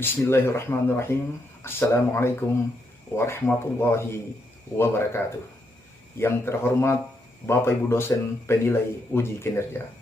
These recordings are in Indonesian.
Bismillahirrahmanirrahim. Assalamualaikum warahmatullahi wabarakatuh. Yang terhormat Bapak Ibu dosen penilai uji kinerja.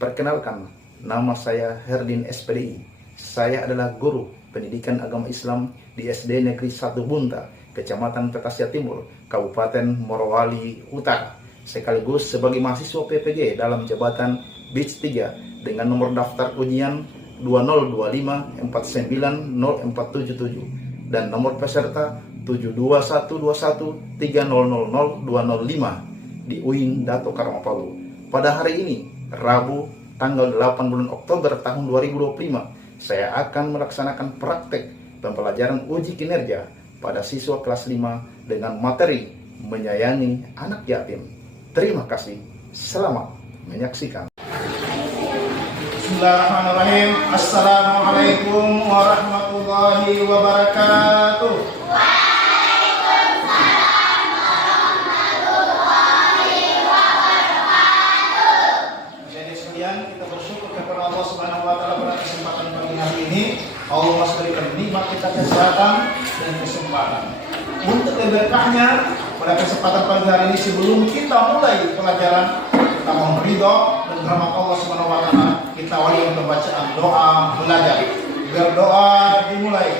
Perkenalkan, nama saya Herdin SPDI. Saya adalah guru pendidikan agama Islam di SD Negeri 1 Bunta, Kecamatan Petasia Timur, Kabupaten Morowali Utara. Sekaligus sebagai mahasiswa PPG dalam jabatan BITS 3 dengan nomor daftar ujian 2025490477 dan nomor peserta 7212130000205 di UIN Dato Karamapalu. Pada hari ini, Rabu, tanggal 8 bulan Oktober tahun 2025, saya akan melaksanakan praktek pembelajaran uji kinerja pada siswa kelas 5 dengan materi menyayangi anak yatim. Terima kasih. Selamat menyaksikan. Bismillahirrahmanirrahim. Assalamualaikum warahmatullahi wabarakatuh. Waalaikumsalam warahmatullahi wabarakatuh. Jadi sekalian, kita bersyukur kepada Allah Subhanahu wa taala pada kesempatan pagi hari ini. Allah masih berikan nikmat kita kesehatan dan kesempatan. Untuk keberkahnya pada kesempatan pagi hari ini, sebelum kita mulai pelajaran, kita mohon ridho dan rahmat Allah Subhanahu wa taala. Kita awali dengan pembacaan doa belajar. Berdoa dimulai.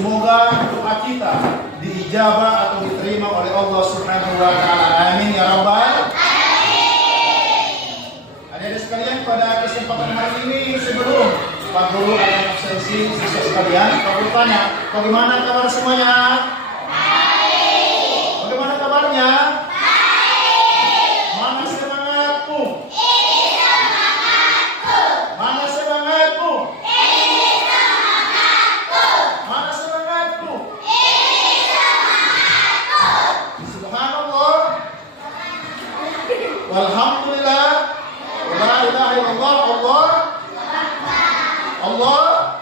Semoga doa kita diijabah atau diterima oleh Allah Subhanahu wa taala. Amin ya rabbal alamin. Adik-adik sekalian, pada kesempatan hari ini sebelum Pak Guru akan absensi siswa sekalian, Pak Guru tanya, bagaimana kabar semuanya? Baik. Bagaimana kabarnya? Baik. Mana semangatmu? Ini semangatku. Mana semangatmu? Ini semangatku. Mana semangatmu? Ini semangatku. Subhanallah. Walhamdulillah. La ilaha illallah. Allah.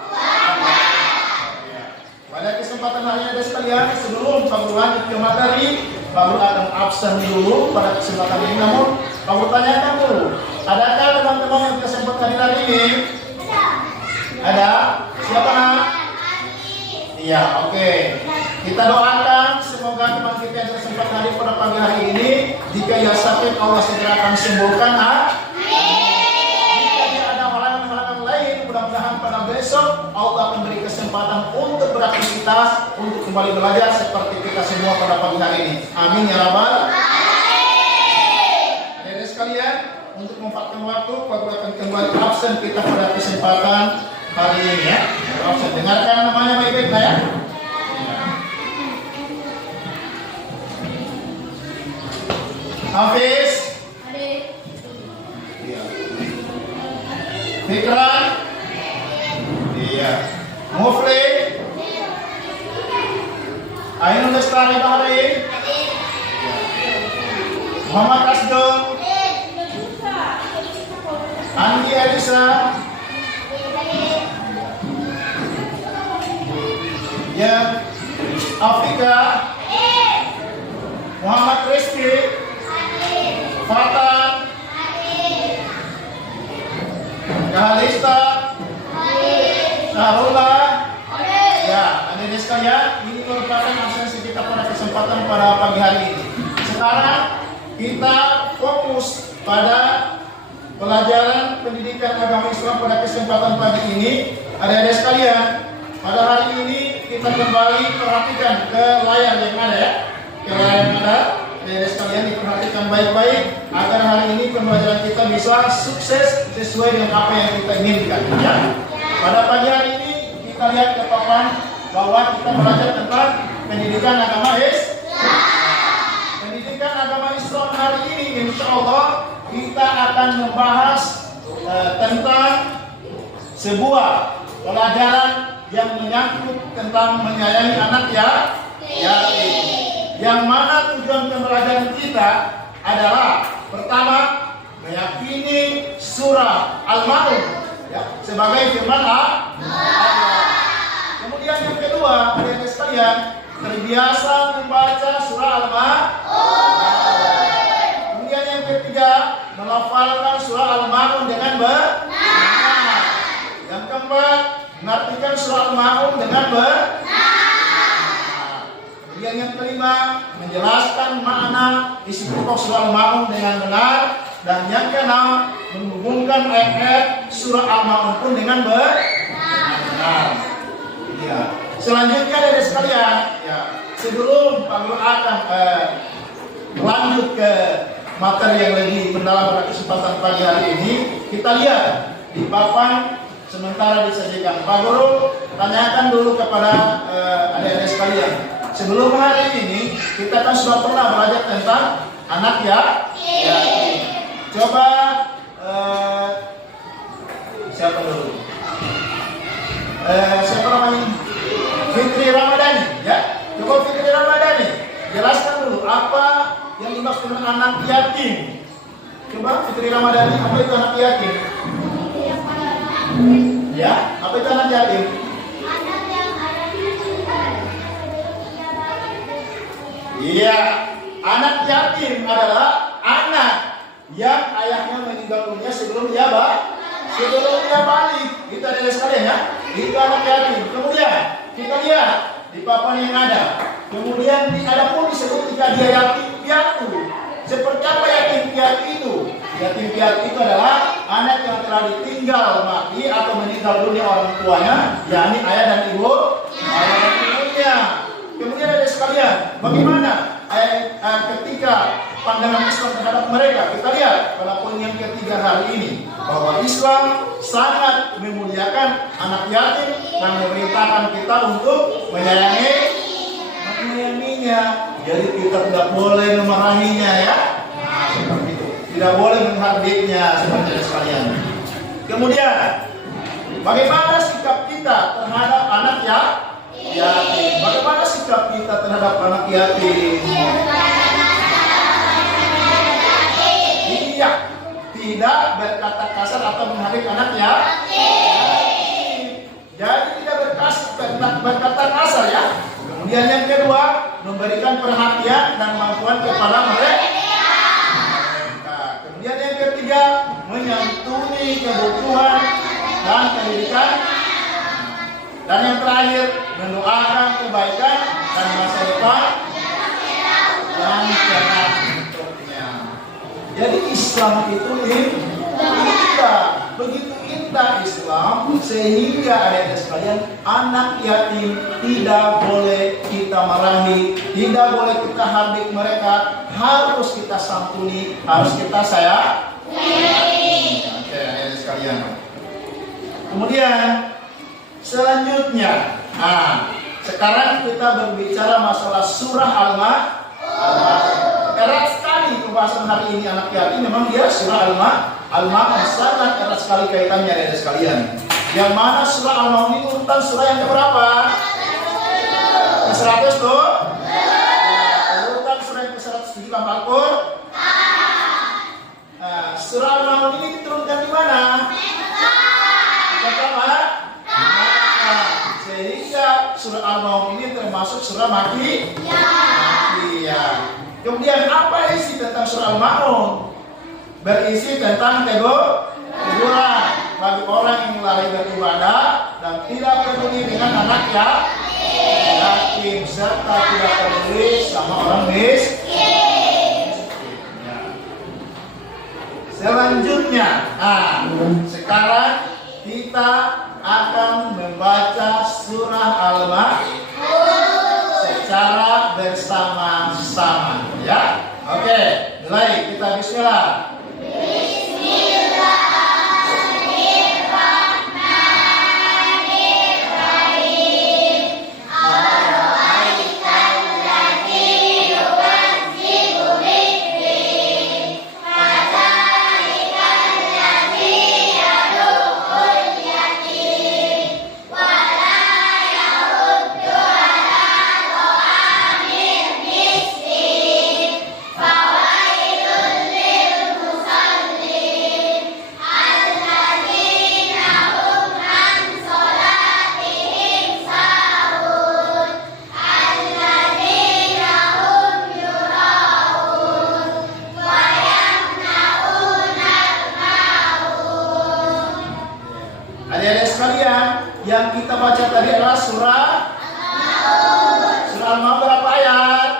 Pada kesempatan hari ini sekalian, sebelum Pak Guru lanjut ke materi, Pak Guru akan absen dulu pada kesempatan ini. Namun Pak Guru tanyakan dulu, adakah teman-teman yang kesempatan hari ini? Ada? Siapa nak? Iya, oke. Kita doakan semoga teman kita yang kesempatan hari pada pagi hari ini, jika ia sakit Allah segera akan sembuhkan. Mudah-mudahan pada besok Allah akan beri kesempatan untuk beraktivitas, untuk kembali belajar seperti kita semua pada pagi hari ini. Amin ya rabbal alamin. Adik-adik sekalian, untuk memanfaatkan waktu, Pak Guru akan kembali absen kita pada kesempatan hari ini ya. Absen, dengarkan namanya baik-baik ya. Hafiz. Fikran. Iya. Mufli. Ainun Lestari Bahri. Muhammad Asdom. Andi Elisa. Ya. Afrika. Muhammad Rizki. Fatan. Kahalista. Sarula. Ya, adik-adik sekalian, ini merupakan absensi kita pada kesempatan pada pagi hari ini. Sekarang kita fokus pada pelajaran pendidikan agama Islam pada kesempatan pagi ini. Adik-adik sekalian, pada hari ini kita kembali perhatikan ke layar yang ada ya. Ke layar yang ada, adik-adik sekalian diperhatikan perhatikan baik-baik agar hari ini pembelajaran kita bisa sukses sesuai dengan apa yang kita inginkan. Ya. Pada pagi hari ini kita lihat ke papan bahwa kita belajar tentang pendidikan agama Islam. Pendidikan agama Islam hari ini, insya Allah kita akan membahas tentang sebuah pelajaran yang menyangkut tentang menyayangi anak yatim. Yang mana tujuan pembelajaran kita adalah pertama meyakini surah Al-Maun sebagai firman Allah. Kemudian yang kedua, adik-adik sekalian, terbiasa membaca surah Al-Maun. Kemudian yang ketiga, melafalkan surah Al-Maun dengan benar. Yang keempat, mengartikan surah Al-Maun dengan benar. Kemudian yang kelima, menjelaskan makna isi pokok surah Al-Maun dengan benar. Dan yang keenam, menghubungkan ayat surah Al-Maun pun dengan benar. Ya. Selanjutnya dari sekalian, sebelum Pak Guru akan lanjut ke materi yang lebih mendalam pada kesempatan pagi hari ini, kita lihat di papan sementara disajikan. Pak Guru tanyakan dulu kepada adik-adik sekalian. Sebelum hari ini kita kan sudah pernah belajar tentang anak yatim. Coba siapa dulu? Siapa namanya? Fitri Ramadhani, ya. Coba Fitri Ramadhani, jelaskan dulu apa yang dimaksud dengan anak yatim. Coba Fitri Ramadhani, apa itu anak yatim? Ya, apa itu anak yatim? Iya, anak yatim adalah anak yang ayahnya meninggal dunia sebelum dia balik. Kita lihat sekalian ya, itu anak yatim. Kemudian kita lihat di papan yang ada. Kemudian ada pun disebut jika dia yatim piatu. Seperti apa yatim piatu itu? Yatim piatu itu adalah anak yang telah ditinggal mati atau meninggal dunia orang tuanya, yakni ayah dan ibunya. Kemudian ada sekalian, bagaimana ketika pandangan Islam terhadap mereka? Kita lihat pada poin yang ketiga hari ini, bahwa Islam sangat memuliakan anak yatim dan memerintahkan kita untuk menyayanginya. Jadi kita tidak boleh memarahinya, ya. Seperti itu. Tidak boleh menghardiknya, seperti sekalian. Kemudian, bagaimana sikap kita terhadap anak yatim? Bagaimana sikap kita terhadap anak yatim? Iya, tidak berkata kasar atau menghardik anak yatim. Jadi tidak berkata kasar, ya. Kemudian yang kedua, memberikan perhatian dan kemampuan kepada mereka. Kemudian yang ketiga, menyantuni kebutuhan dan pendidikan. Dan yang terakhir, mendoakan kebaikan dan masa depan dan cerah untuknya. Jadi Islam itu indah, begitu indah Islam, sehingga adik-adik sekalian, anak yatim tidak boleh kita marahi, tidak boleh kita hardik mereka, harus kita santuni, harus kita sayang. Oke, adik-adik sekalian. Kemudian selanjutnya, sekarang kita berbicara masalah surah Al-Maun. Erat sekali pembahasan hari ini anak yatim, memang dia surah Al-Maun sangat erat sekali kaitannya dari sekalian. Yang mana surah Al-Maun ini urutan surah yang keberapa? Ke-100 tuh. Urutan surah yang ke-107 Al-Qur'an. Surah Al-Maun ini diturunkan di mana? Sehingga surah Al-Maun ini termasuk surah Makkiyah. Kemudian apa isi tentang surah Al-Maun? Berisi tentang teguran bagi orang yang lalai beribadah dan tidak peduli dengan anak yatim serta tidak peduli sama orang miskin. Selanjutnya, sekarang kita akan membaca surah Al-Maun secara bersama-sama, ya. Oke, mulai. Bismillah. Adik-adik sekalian, yang kita baca tadi adalah surah Al-Maun. Berapa ayat?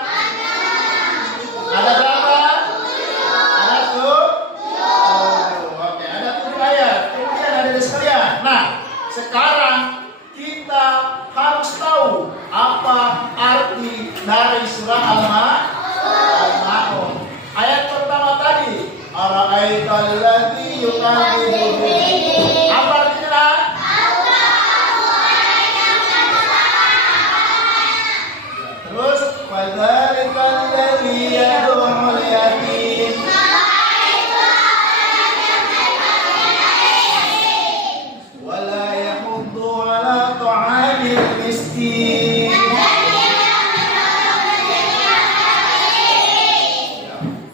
Ada berapa? Ada 7. Oke, ada 7 ayat. Kemudian adik-adik sekalian, nah sekarang kita harus tahu apa arti dari surah Al-Maun. Ayat pertama tadi, ara'aital ladzi yukadzibu biddin. Apa artinya? Terus fadzalikal ladzi yad'ul yatim. Wala yahuddu ala ta'amil miskin.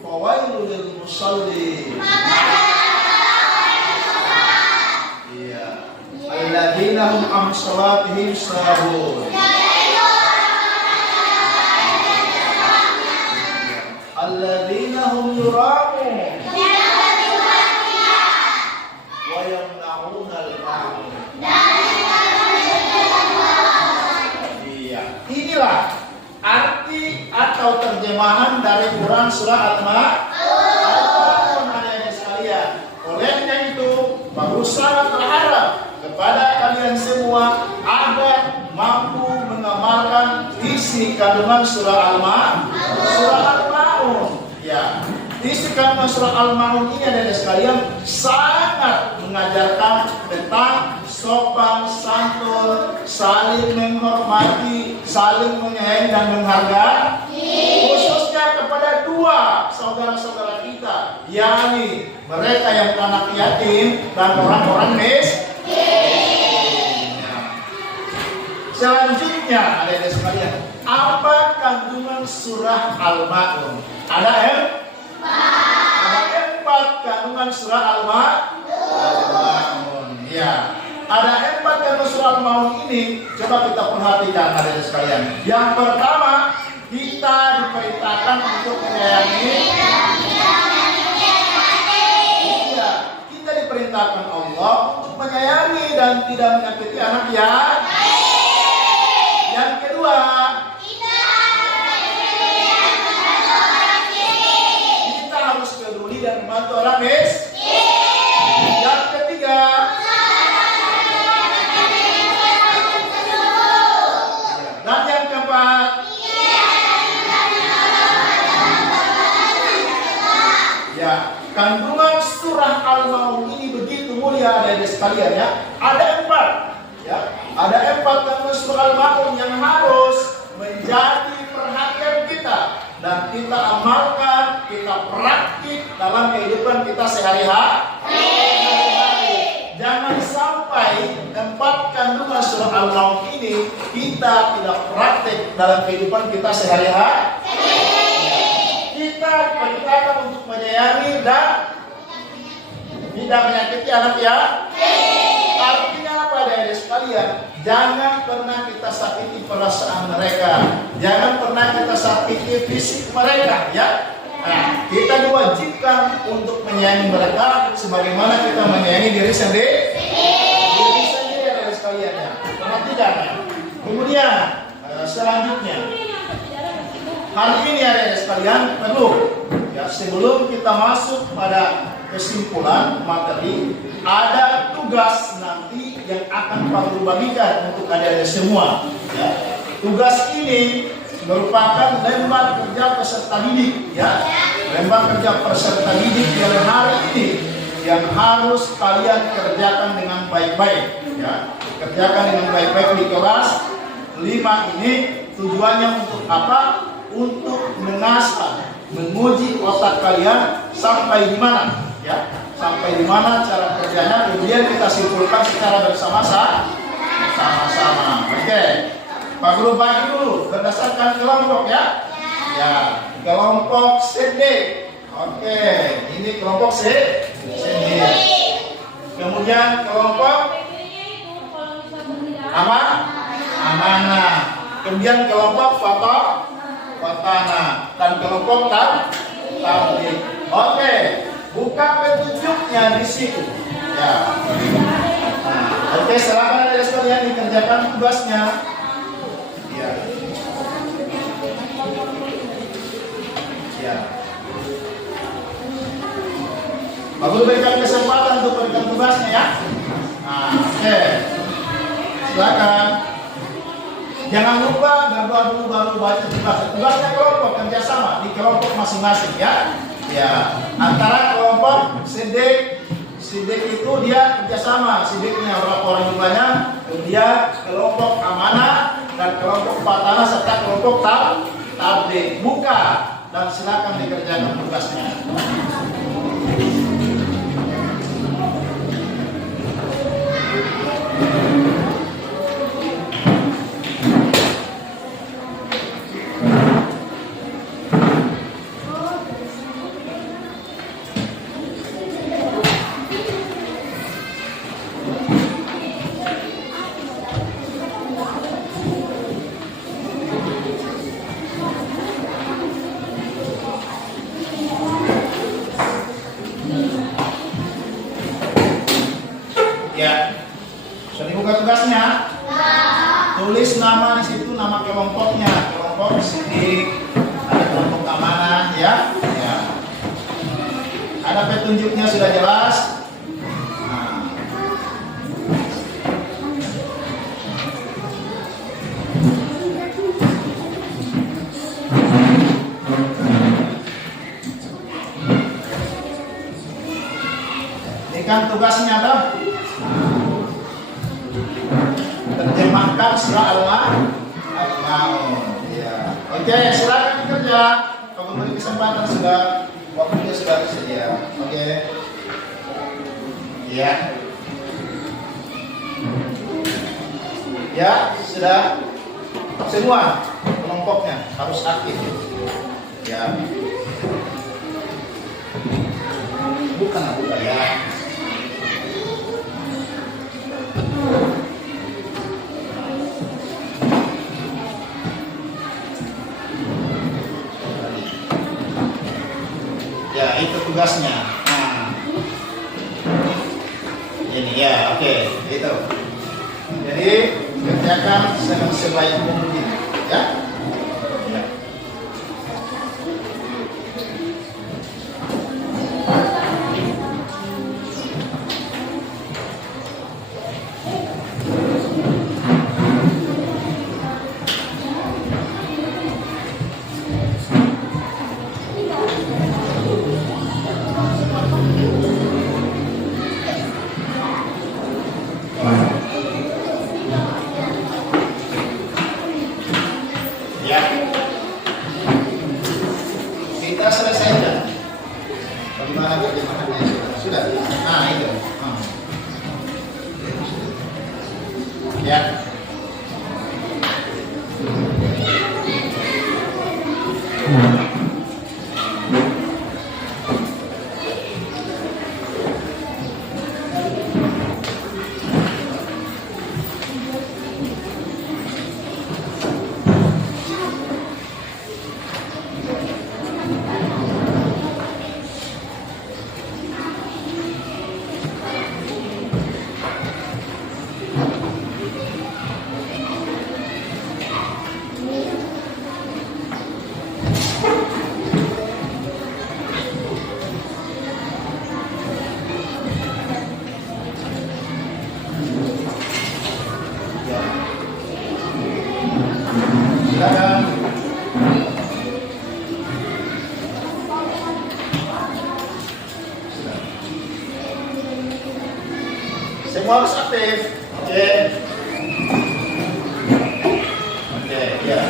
Fawailul lil musallin. Alladzina hum an salatihim sahun. Alladzina hum yura'un wa yamna'una al-ma'un. Iya, inilah arti atau terjemahan dari Quran surah Al-Maun. Adik-adik sekalian, olehnya itu berusaha berharap kepada kalian semua agar mampu mengamalkan isi kandungan surah Al-Maun. Ya, isi kandungan surah Al-Maun ini adalah sekalian sangat mengajarkan tentang sopan santun, saling menghormati, saling menyayangi dan menghargai, khususnya kepada dua saudara-saudara kita, yakni mereka yang anak yatim dan orang-orang miskin. Selanjutnya, adik-adik sekalian, apa kandungan surah Al-Maun? Ada 4 kandungan surah Al-Maun. Ya, ada 4 kandungan surah Al-Maun ini. Coba kita perhatikan, adik-adik sekalian. Yang pertama, kita diperintahkan untuk menyayangi. Iya, kita diperintahkan Allah untuk menyayangi dan tidak menyakiti anak yatim. Yang kedua, kita harus peduli dan membantu orang miskin. Yang ketiga, dan yang keempat, ya, kandungan surah Al-Maun ini begitu mulia adik-adik sekalian ya. Ada 4. Ya, ada 4 kandungan surah Al-Maun yang harus menjadi perhatian kita dan kita amalkan, kita praktik dalam kehidupan kita sehari-hari. Jangan sampai 4 kandungan surah Al-Maun ini kita tidak praktik dalam kehidupan kita sehari-hari. Kita diperintahkan untuk menyayangi dan tidak menyakiti anak yatim. Artinya apa, adik-adik sekalian? Jangan pernah kita sakiti perasaan mereka. Jangan pernah kita sakiti fisik mereka, ya. Nah, kita diwajibkan untuk menyayangi mereka sebagaimana kita menyayangi diri sendiri. Diri sendiri, adik-adik sekalian, ya. Perhatikan. Kemudian selanjutnya, hal ini adik-adik sekalian perlu. Ya, sebelum kita masuk pada kesimpulan materi, ada tugas nanti yang akan Pak Guru bagikan untuk adik-adik semua. Ya. Tugas ini merupakan lembar kerja peserta didik, ya, lembar kerja peserta didik yang hari ini yang harus kalian kerjakan dengan baik-baik, ya. Kerjakan dengan baik-baik di kelas 5 ini. Tujuannya untuk apa? Untuk mengasah, menguji otak kalian sampai di mana, ya. Sampai di mana cara kerjanya, kemudian kita simpulkan secara bersama-sama. Oke. Pak Guru bagi dulu berdasarkan kelompok, ya. Ya, kelompok CD. Oke, ini kelompok CD. Kemudian kelompok apa? Amanah. Kemudian kelompok Fatana dan kelompok Tablik. Oke, buka petunjuknya di situ. Ya. Oke, silakan adik sekalian dikerjakan tugasnya. Ya. Ya. Pak Guru berikan kesempatan untuk berikan tugasnya, ya. Nah, oke. Silakan. Jangan lupa berdoa dulu baru baca tugas. Tugasnya kelompok kerjasama di kelompok masing-masing, ya. Ya. Antara kelompok sidik itu dia kerjasama. Sidiknya berapa orang jumlahnya? Kemudian kelompok amanah dan kelompok Fatana serta kelompok tablik. Buka dan silakan dikerjakan tugasnya. Ya, sudah dibuka tugasnya. Tulis nama di situ, nama kelompoknya, kelompok sidik, ada kelompok amanah, ya. Ya. Ada petunjuknya sudah jelas. Nah. Ini kan tugasnya ada. Terjemahkan surah Al-Maun. Ya. Oke, silakan kerja. Kalau beri kesempatan sudah, waktunya sudah tersedia. Oke. Ya. Ya, sudah. Semua kelompoknya harus aktif. Ya. Bukan ya. Ya, itu tugasnya. Nah, ini ya, oke, itu. Jadi kerjakan dengan sebaik mungkin, ya. Ya. Ya, kita selesaikan. Bagaimana terjemahannya? Sudah. Nah, itu. Ya. Semua harus aktif. Oke. Oke, ya.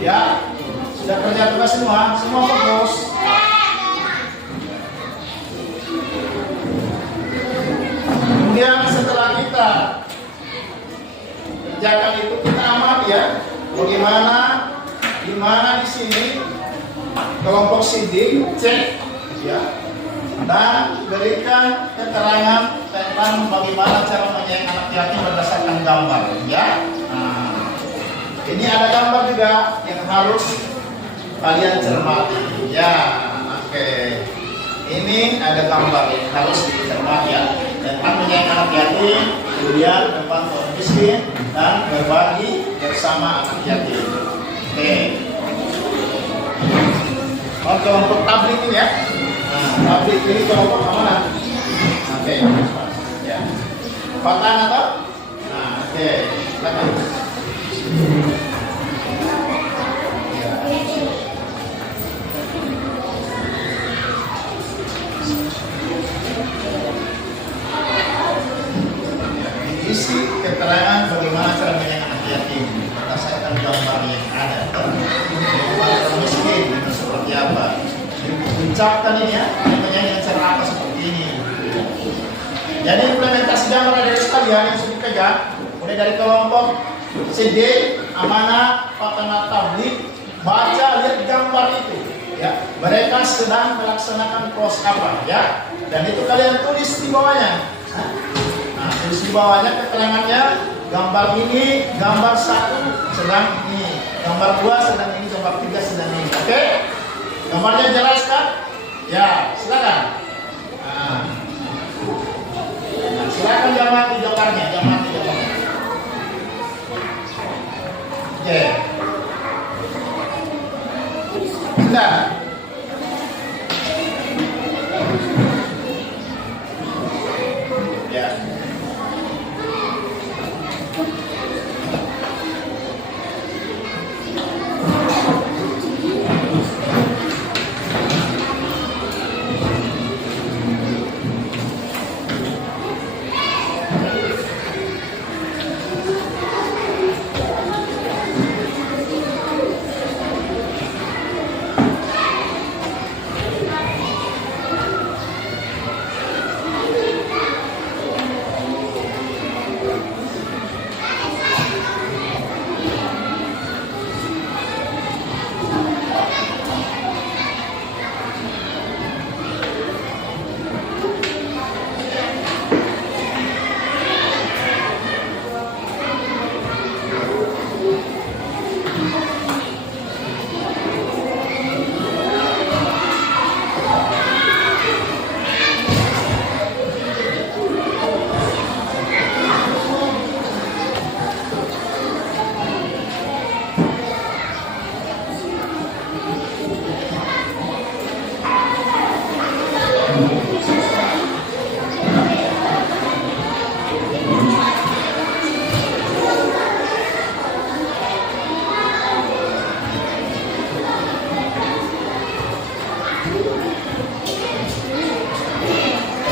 Ya, sudah kerja tugas semua fokus. Kemudian setelah kita kerjakan itu, kita amati ya, bagaimana, di mana di sini kelompok sidik, cek, ya, dan berikan keterangan tentang bagaimana cara menyayangi anak yatim berdasarkan gambar, ya. Ini ada gambar juga yang harus kalian cermati. Ya, oke. Ini ada gambar yang harus dicermati ya. Tentang menyayangi anak yatim, kemudian membantu orang miskin, dan berbagi bersama anak yatim. Oke. Oke, untuk tablik ini ya. Nah, tablik ini kelompok mana? Oke. Ya. Pakan atau? Nah, oke. Silakan. Isi keterangan bagaimana cara menyayangi anak yatim berdasarkan gambar yang ada. Gambar orang miskin itu seperti apa? Ucapkan ini ya, menyayangi cara apa seperti ini. Jadi implementasi gambar dari sekalian yang sudah dipegang, mulai dari kelompok CD, amanah, patana tablik, baca, lihat gambar itu. Ya, mereka sedang melaksanakan proses apa? Ya, dan itu kalian tulis di bawahnya. Nah, tulis di bawahnya keterangannya, gambar ini, gambar 1 sedang ini, gambar 2 sedang ini, gambar 3 sedang ini. Oke? Gambarnya jelas kan? Ya, silakan. Nah, silakan jamati jokarnya, jamati jokarnya. Oke. Sudah. Ya.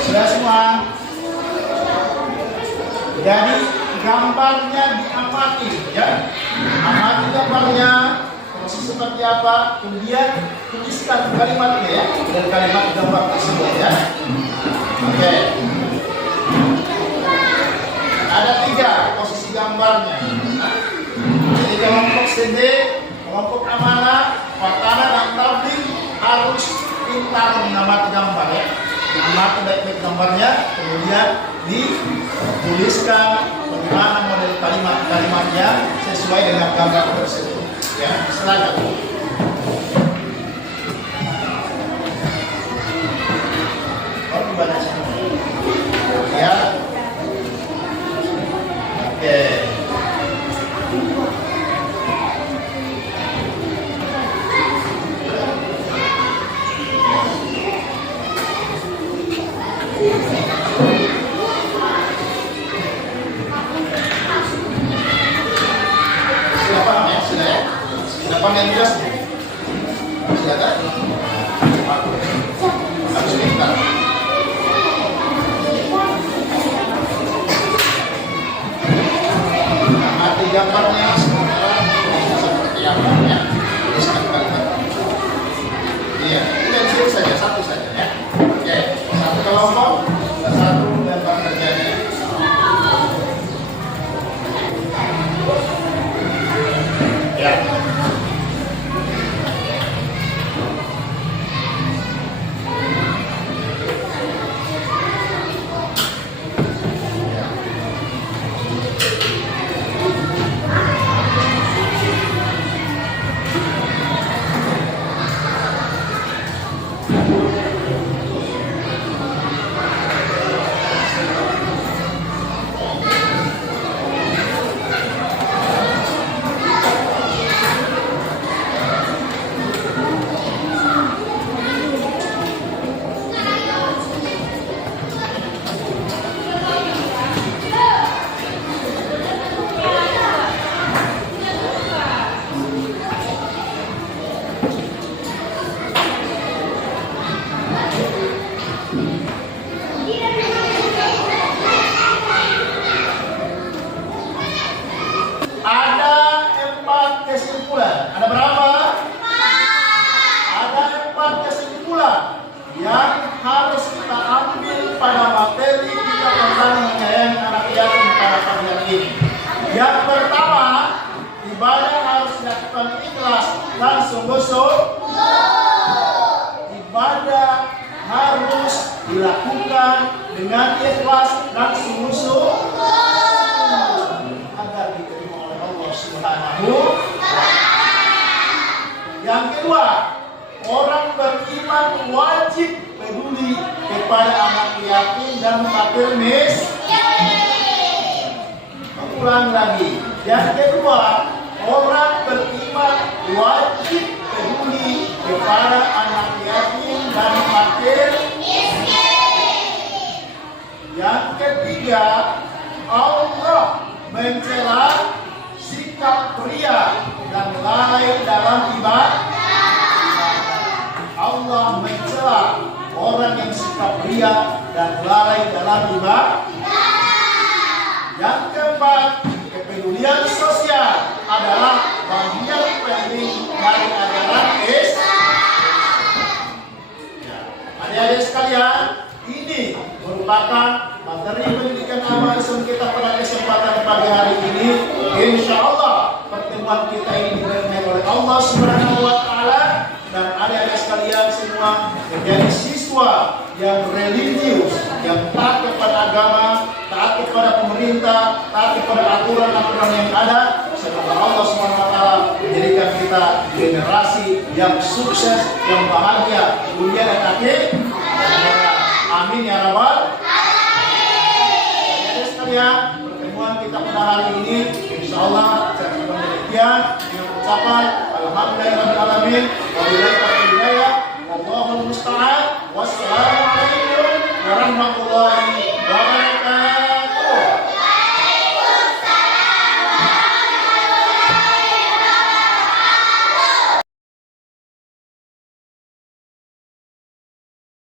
Sudah semua? Jadi gambarnya diamati, ya. Amati gambarnya, proses seperti apa, kemudian tuliskan kalimatnya, ya, dan kalimat gambar tersebut, ya. Oke. Ada 3 posisi gambarnya. Jadi kelompok CD, kelompok amanah, Fatana dan tabligh harus pintar mengamati gambar, ya. Mengamati baik-baik gambarnya, kemudian dituliskan bagaimana model kalimatnya sesuai dengan gambar tersebut. Ya, silakan. Oh, dibaca semua. Ya. Oke. Silakan yang jelas. Silakan. Harus pintar. Amati gambarnya seperti apa, ya. Tuliskan kalimat. Iya, kita disini saja, satu saja, ya. Oke, satu kelompok, satu gambar kerjanya. Ya. Ada berapa? Ada 4 kesimpulan yang harus kita ambil pada materi kita tentang menyayangi anak yatim pada pagi hari ini. Yang pertama, ibadah harus dilakukan ikhlas dan sungguh-sungguh. Ibadah harus dilakukan dengan ikhlas dan sungguh-sungguh agar diterima oleh Allah Subhanahu. Yang kedua, orang beriman wajib peduli kepada anak yatim dan fakir miskin. Ulang lagi. Yang kedua, orang beriman wajib peduli kepada anak yatim dan fakir miskin. Yang ketiga, Allah mencela sikap pria dan lalai dalam ibadah. Allah mencela orang yang sikap pria dan lalai dalam ibadah. Yang keempat, kepedulian sosial adalah bagian penting dari ajaran Islam. Adik-adik sekalian, ini merupakan materi pendidikan agama Islam kita pada kesempatan pagi hari ini. Insya Allah pertemuan kita ini diberkahi oleh Allah Subhanahu wa Ta'ala, dan adik-adik sekalian semua menjadi siswa yang religius, yang taat kepada agama, taat kepada pemerintah, taat kepada aturan-aturan yang ada. Semoga Allah Subhanahu wa Ta'ala menjadikan kita generasi yang sukses, yang bahagia dunia dan akhirat. Amin ya rabbal alamin. Sekalian, pertemuan kita pada hari ini insyaallah cukup demikian dengan ucapan alhamdulillahirabbil alamin wa billahi taufiq hidayah wallahul musta'an. Wassalamualaikum warahmatullahi